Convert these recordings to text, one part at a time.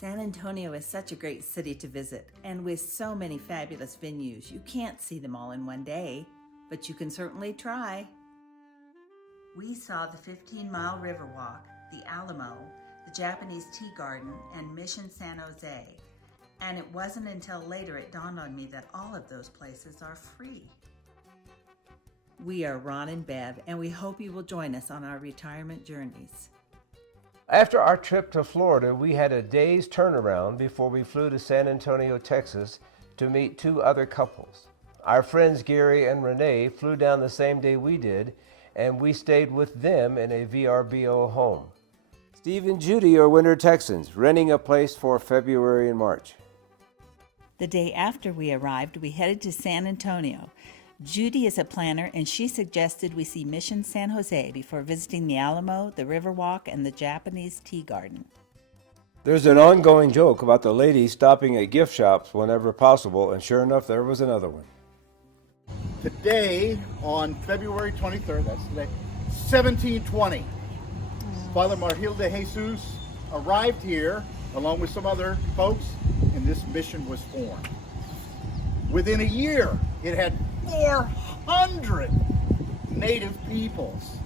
San Antonio is such a great city to visit, and with so many fabulous venues, you can't see them all in one day, but you can certainly try. We saw the 15-mile Riverwalk, the Alamo, the Japanese Tea Garden, and Mission San Jose. And it wasn't until later it dawned on me that all of those places are free. We are Ron and Bev, and we hope you will join us on our retirement journeys. After our trip to Florida, we had a day's turnaround before we flew to San Antonio, Texas to meet two other couples. Our friends Gary and Renee flew down the same day we did, and we stayed with them in a VRBO home. Steve and Judy are winter Texans, renting a place for February and March. The day after we arrived, we headed to San Antonio. Judy is a planner, and she suggested we see Mission San Jose before visiting the Alamo, the Riverwalk, and the Japanese Tea Garden. There's an ongoing joke about the ladies stopping at gift shops whenever possible, and sure enough, there was another one. Today, on February 23rd, that's today, 1720, Father Margil de Jesus arrived here along with some other folks, and this mission was formed. Within a year, it had 400 native peoples.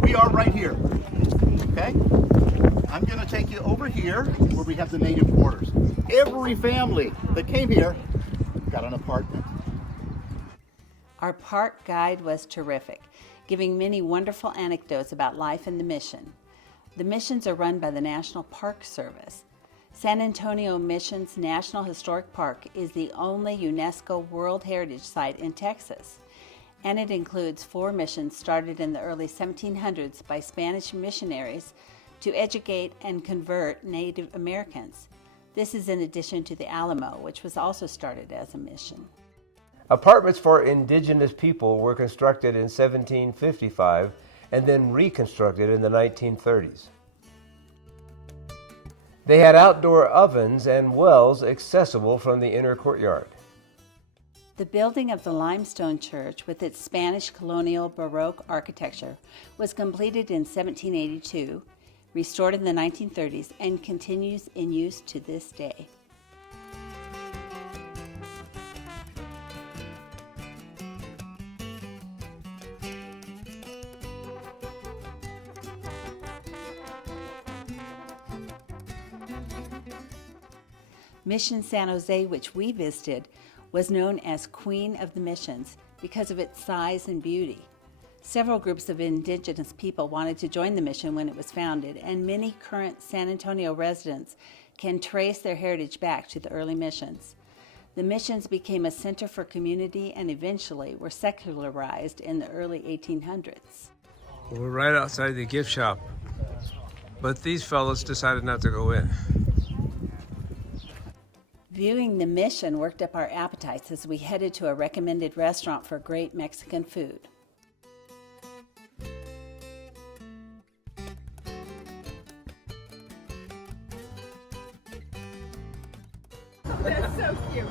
We are right here, okay? I'm going to take you over here where we have the native quarters. Every family that came here got an apartment. Our park guide was terrific, giving many wonderful anecdotes about life in the mission. The missions are run by the National Park Service. San Antonio Mission's National Historic Park is the only UNESCO World Heritage Site in Texas, and it includes 4 missions started in the early 1700s by Spanish missionaries to educate and convert Native Americans. This is in addition to the Alamo, which was also started as a mission. Apartments for indigenous people were constructed in 1755 and then reconstructed in the 1930s. They had outdoor ovens and wells accessible from the inner courtyard. The building of the limestone church with its Spanish colonial Baroque architecture was completed in 1782, restored in the 1930s, and continues in use to this day. Mission San Jose, which we visited, was known as Queen of the Missions because of its size and beauty. Several groups of indigenous people wanted to join the mission when it was founded, and many current San Antonio residents can trace their heritage back to the early missions. The missions became a center for community and eventually were secularized in the early 1800s. We're right outside the gift shop, but these fellows decided not to go in. Viewing the mission worked up our appetites as we headed to a recommended restaurant for great Mexican food. That's so cute.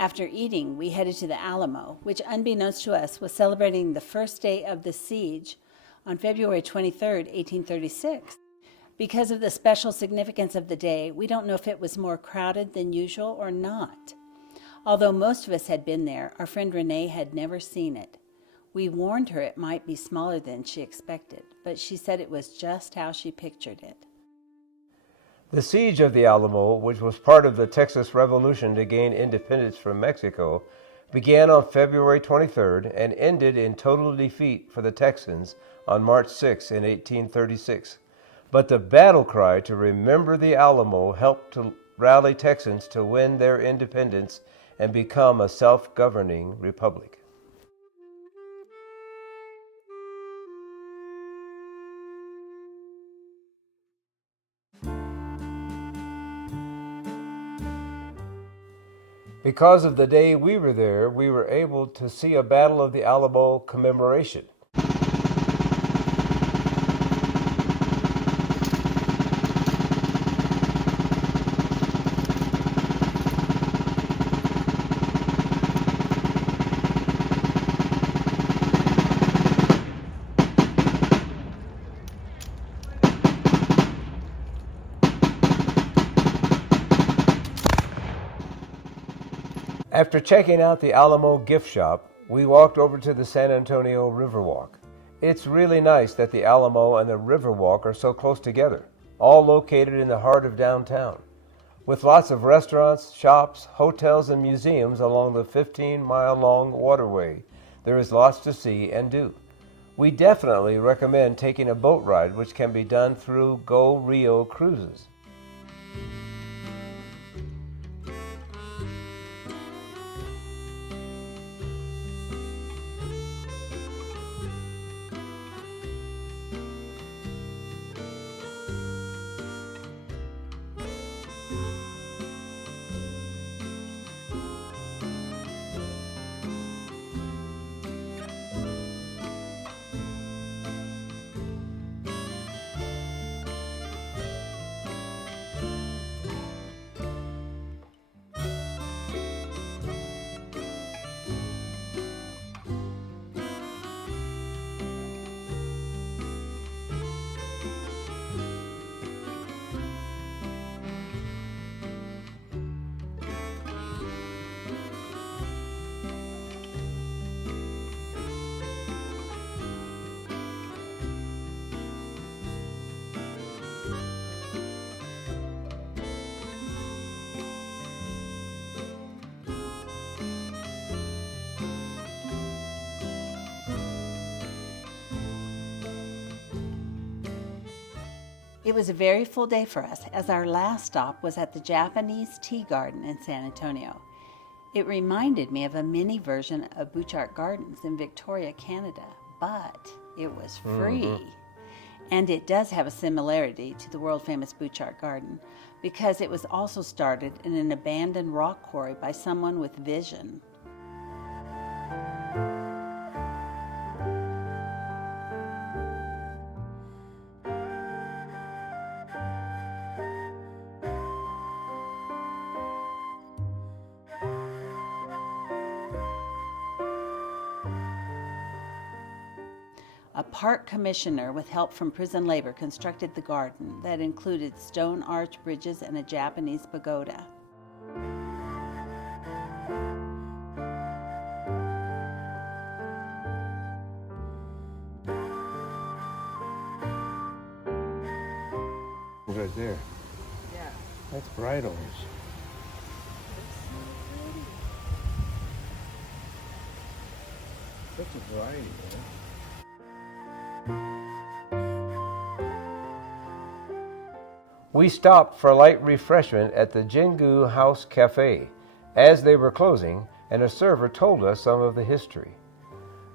After eating, we headed to the Alamo, which unbeknownst to us was celebrating the first day of the siege on February 23, 1836. Because of the special significance of the day, we don't know if it was more crowded than usual or not. Although most of us had been there, our friend Renee had never seen it. We warned her it might be smaller than she expected, but she said it was just how she pictured it. The siege of the Alamo, which was part of the Texas Revolution to gain independence from Mexico, began on February 23rd and ended in total defeat for the Texans on March 6 in 1836. But the battle cry to remember the Alamo helped to rally Texans to win their independence and become a self-governing republic. Because of the day we were there, we were able to see a Battle of the Alamo commemoration. After checking out the Alamo gift shop, we walked over to the San Antonio Riverwalk. It's really nice that the Alamo and the Riverwalk are so close together, all located in the heart of downtown, with lots of restaurants, shops, hotels, and museums along the 15-mile-long waterway. There is lots to see and do. We definitely recommend taking a boat ride, which can be done through Go Rio Cruises. It was a very full day for us, as our last stop was at the Japanese Tea Garden in San Antonio. It reminded me of a mini version of Butchart Gardens in Victoria, Canada, but it was free. And it does have a similarity to the world-famous Butchart Garden because it was also started in an abandoned rock quarry by someone with vision. A park commissioner with help from prison labor constructed the garden that included stone arch bridges and a Japanese pagoda. Right there. Yeah. That's bridles. Such a variety, man. We stopped for light refreshment at the Jingu House Cafe as they were closing, and a server told us some of the history.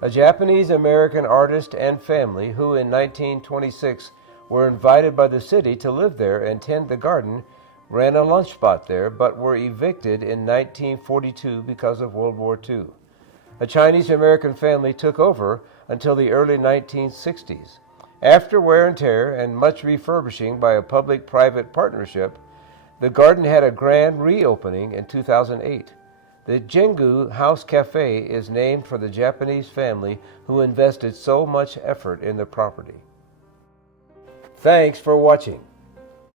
A Japanese-American artist and family who in 1926 were invited by the city to live there and tend the garden ran a lunch spot there, but were evicted in 1942 because of World War II. A Chinese-American family took over until the early 1960s. After wear and tear and much refurbishing by a public-private partnership, the garden had a grand reopening in 2008. The Jingu House Cafe is named for the Japanese family who invested so much effort in the property. Thanks for watching.